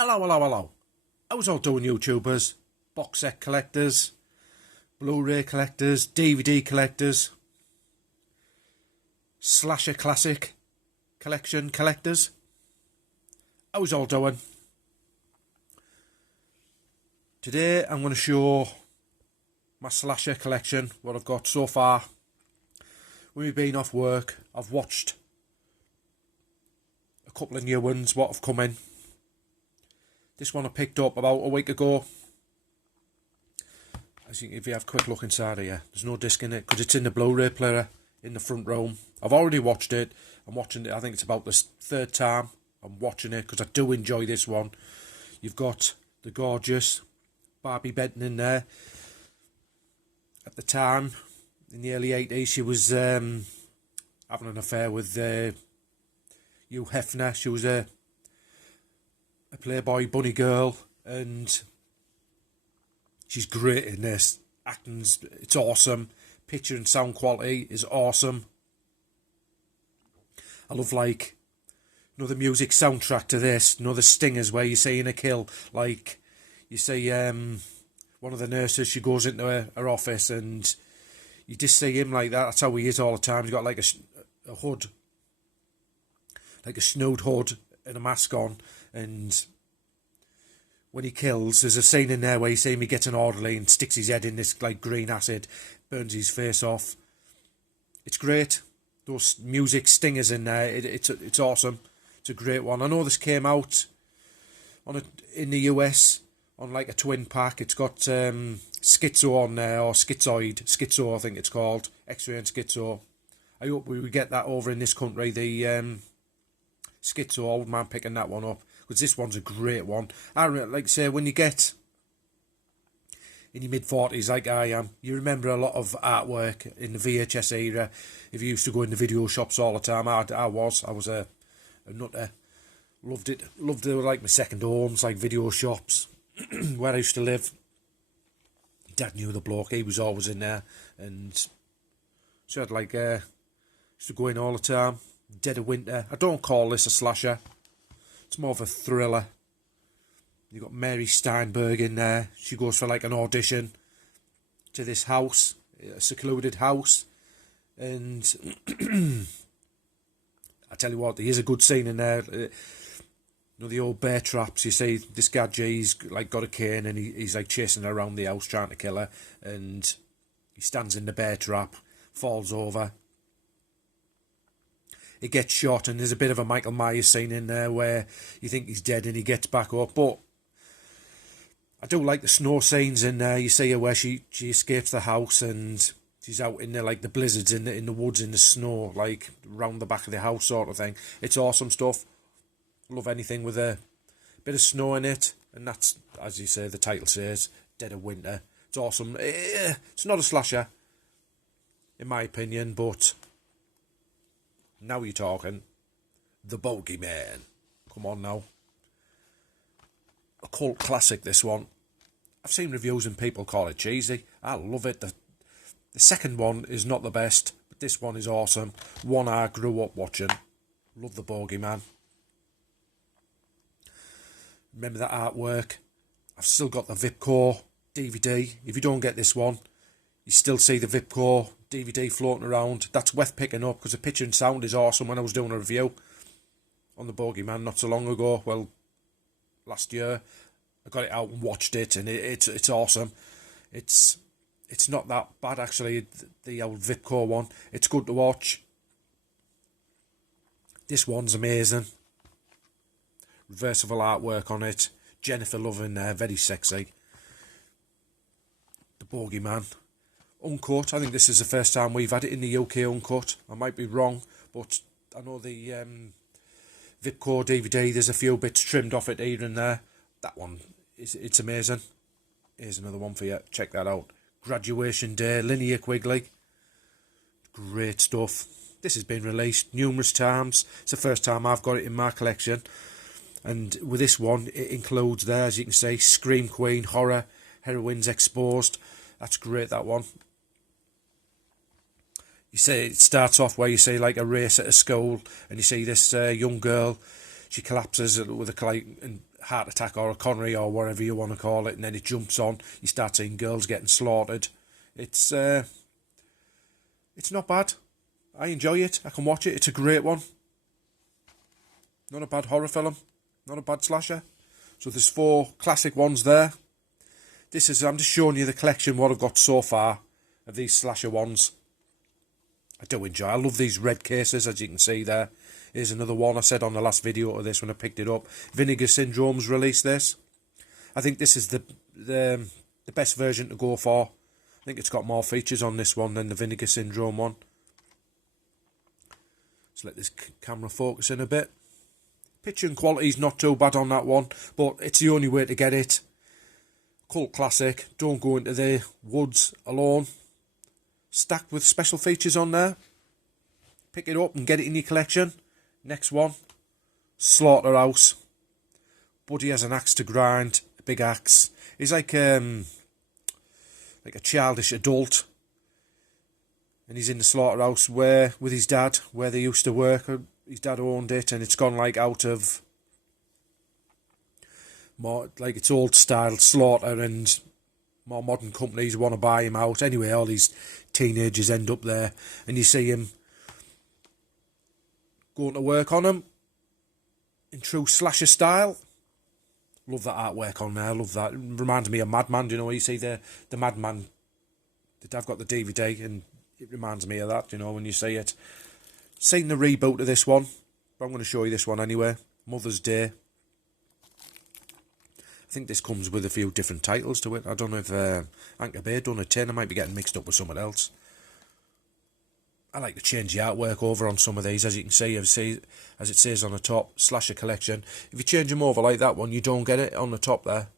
Hello, hello, hello. How's all doing, YouTubers, box set collectors, Blu-ray collectors, DVD collectors, slasher classic collection collectors? How's all doing? Today I'm going to show my slasher collection, what I've got so far. When we've been off work, I've watched a couple of new ones, what have come in. This one I picked up about a week ago. As you, if you have a quick look inside here, there's no disc in it because it's in the Blu-ray player in the front room. I've already watched it. I'm watching it, I think it's about the third time I'm watching it because I do enjoy this one. You've got the gorgeous Barbie Benton in there. At the time, in the early 80s, she was having an affair with Hugh Hefner. She was a Playboy bunny girl, and she's great in this. Acting's, it's awesome. Picture and sound quality is awesome. I love, like, the music soundtrack to this, the stingers where you see in a kill, like, you see one of the nurses, she goes into her office and you just see him like that. That's how he is all the time. He's got like a hood, like a snood hood and a mask on, and when he kills, there's a scene in there where you see him, he gets an orderly and sticks his head in this like green acid, burns his face off. It's great. Those music stingers in there, it's awesome. It's a great one. I know this came out in the US on like a twin pack. It's got Schizo on there, or Schizo I think it's called, X-Ray and Schizo. I hope we get that over in this country, the Schizo, old man picking that one up, because this one's a great one. I like to say, when you get in your mid-40s like I am, you remember a lot of artwork in the VHS era. If you used to go in the video shops all the time, I was a nutter. Loved it. Loved it, like my second homes, like video shops where I used to live. Dad knew the bloke, he was always in there, and so I'd like used to go in all the time. Dead of Winter. I don't call this a slasher. It's more of a thriller. You've got Mary Steinberg in there. She goes for like an audition to this house, a secluded house, and I tell you what, there is a good scene in there. The old bear traps. You see this guy G's like got a cane and he's like chasing her around the house trying to kill her, and he stands in the bear trap, falls over. He gets shot, and there's a bit of a Michael Myers scene in there where you think he's dead and he gets back up. But I do like the snow scenes in there. You see her where she escapes the house and she's out in there like the blizzards in the woods in the snow, like round the back of the house sort of thing. It's awesome stuff. Love anything with a bit of snow in it, and that's, as you say, the title says, Dead of Winter. It's awesome. It's not a slasher, in my opinion, but now you're talking. The Bogeyman. Come on now. A cult classic, this one. I've seen reviews and people call it cheesy. I love it. The second one is not the best, but this one is awesome. One I grew up watching. Love The Bogeyman. Remember that artwork. I've still got the Vipcore DVD. If you don't get this one, you still see the Vipcore DVD floating around. That's worth picking up because the picture and sound is awesome. When I was doing a review on The Bogeyman not so long ago, well, last year, I got it out and watched it, and it's awesome. It's not that bad, actually, the old Vipcore one. It's good to watch. This one's amazing. Reversible artwork on it. Jennifer Love in there, very sexy. The Bogeyman. Uncut. I think this is the first time we've had it in the UK uncut. I might be wrong, but I know the Vipcore DVD, there's a few bits trimmed off it here and there. That one, it's amazing. Here's another one for you. Check that out. Graduation Day, Linnea Quigley. Great stuff. This has been released numerous times. It's the first time I've got it in my collection. And with this one, it includes there, as you can see, Scream Queen, Horror, Heroines Exposed. That's great, that one. You see, it starts off where you see like a race at a school, and you see this young girl, she collapses with a heart attack or a coronary or whatever you want to call it, and then it jumps on. You start seeing girls getting slaughtered. It's not bad. I enjoy it. I can watch it. It's a great one. Not a bad horror film. Not a bad slasher. So there's 4 classic ones there. I'm just showing you the collection, what I've got so far of these slasher ones. I do enjoy. I love these red cases, as you can see there. Here's another one. I said on the last video of this when I picked it up. Vinegar Syndrome's released this. I think this is the best version to go for. I think it's got more features on this one than the Vinegar Syndrome one. Let's let this camera focus in a bit. Picture and quality's not too bad on that one, but it's the only way to get it. Cult classic. Don't go into the woods alone. Stacked with special features on there. Pick it up and get it in your collection. Next one, Slaughterhouse. Buddy has an axe to grind, a big axe. He's like a childish adult, and he's in the slaughterhouse with his dad, where they used to work. His dad owned it, and it's gone like out of more like it's old style slaughter, and more modern companies want to buy him out. Anyway, all these teenagers end up there, and you see him going to work on him in true slasher style. Love that artwork on there. Love that. It reminds me of Madman. You know, you see the Madman. I've got the DVD, and it reminds me of that. You know, when you see it. Seen the reboot of this one, but I'm going to show you this one anyway. Mother's Day. I think this comes with a few different titles to it. I don't know if Anchor Bay done a 10. I might be getting mixed up with someone else. I like to change the artwork over on some of these, as you can see, as it says on the top, Slasher Collection. If you change them over like that one, you don't get it on the top there,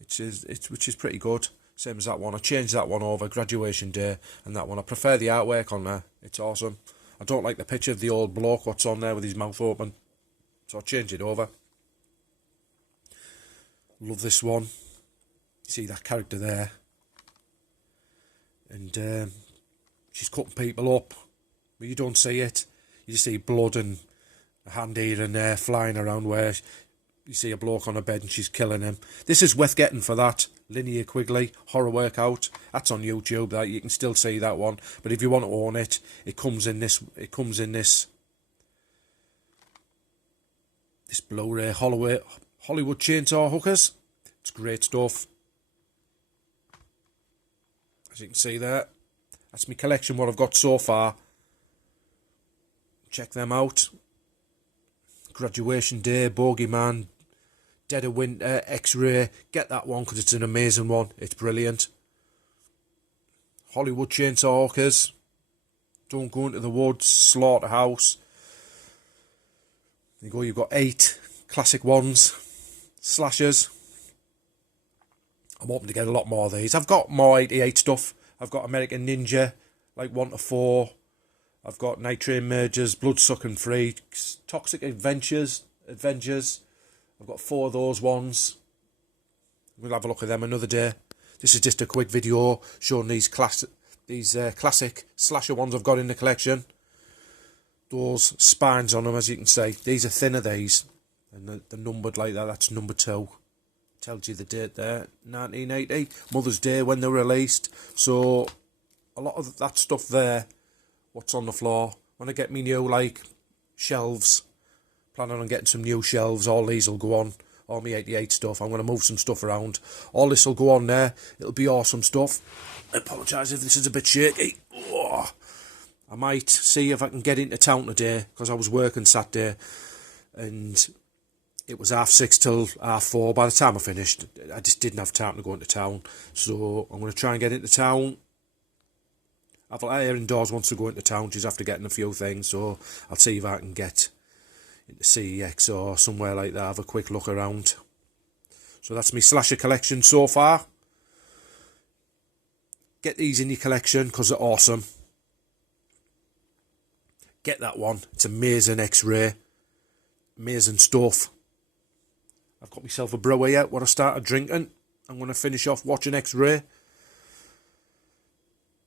which is pretty good. Same as that one. I changed that one over, Graduation Day, and that one. I prefer the artwork on there. It's awesome. I don't like the picture of the old bloke what's on there with his mouth open, so I changed it over. Love this one. You see that character there, and she's cutting people up, but you don't see it. You just see blood and a hand here and there flying around, where you see a bloke on a bed and she's killing him. This is worth getting for that. Linnea Quigley, Horror Workout. That's on YouTube. That you can still see that one. But if you want to own it, it comes in this. It comes in this Blu-ray Hollywood Chainsaw Hookers. It's great stuff. As you can see there. That's my collection, what I've got so far. Check them out. Graduation Day, Bogeyman, Dead of Winter, X-Ray. Get that one because it's an amazing one. It's brilliant. Hollywood Chainsaw Hookers. Don't Go Into the Woods, Slaughterhouse. There you go, you've got 8 classic ones. Slashers. I'm hoping to get a lot more of these. I've got more 88 stuff. I've got American Ninja, like 1 to 4. I've got Night Train Mergers, Bloodsucking Freaks, Toxic Adventures. I've got 4 of those ones. We'll have a look at them another day. This is just a quick video showing these classic slasher ones I've got in the collection. Those spines on them, as you can see. These are thinner, these. And they're numbered like that. That's number 2. Tells you the date there, 1980, Mother's Day when they were released. So a lot of that stuff there, what's on the floor. When I get me new like shelves, planning on getting some new shelves, all these will go on. All my 88 stuff. I'm going to move some stuff around. All this will go on there. It'll be awesome stuff. I apologise if this is a bit shaky. Oh, I might see if I can get into town today, because I was working Saturday and it was 6:30 till 4:30. By the time I finished, I just didn't have time to go into town. So I'm going to try and get into town. Erin Dawes wants to go into town. She's after getting a few things. So I'll see if I can get into CEX or somewhere like that. Have a quick look around. So that's my slasher collection so far. Get these in your collection because they're awesome. Get that one. It's amazing X-ray. Amazing stuff. I've got myself a brew here, what I started drinking. I'm going to finish off watching X-Ray.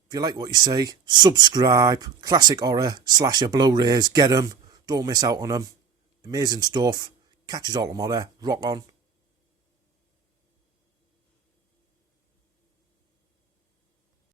If you like what you see, subscribe. Classic horror, slasher, Blu-rays, get them. Don't miss out on them. Amazing stuff. Catch us all tomorrow. Rock on.